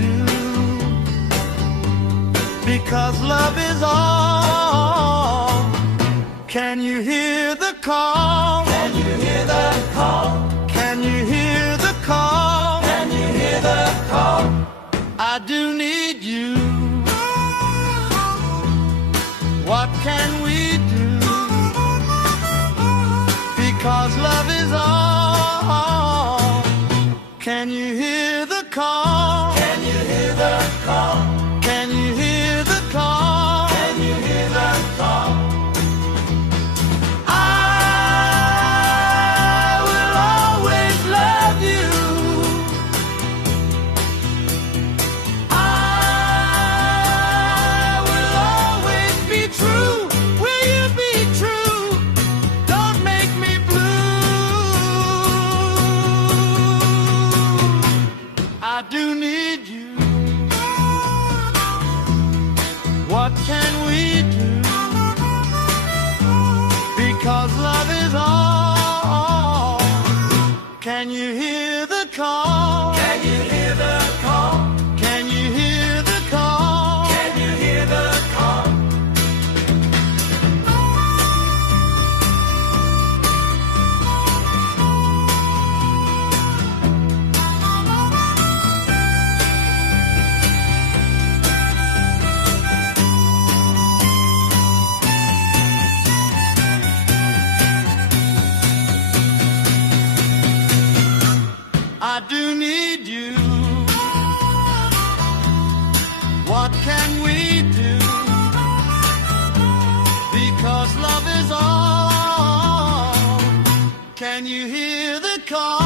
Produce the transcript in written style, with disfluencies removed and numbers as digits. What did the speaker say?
do? Because love is all. Can you hear the call? Can you hear the call? Can you hear the call? Can you hear the call? I do need you. What can we do? Because love is all. Can you hear the call? Can you hear the call? Can you hear the call? Can you hear the call? I will always love you. I will always be true. Will you be true? Don't make me blue. I do need you. What can we do? Because love is all. Can you hear the call? Can you hear the call? Can you hear the call? Can you hear the call? I do need you. What can we do? Because love is all. Can you hear the call?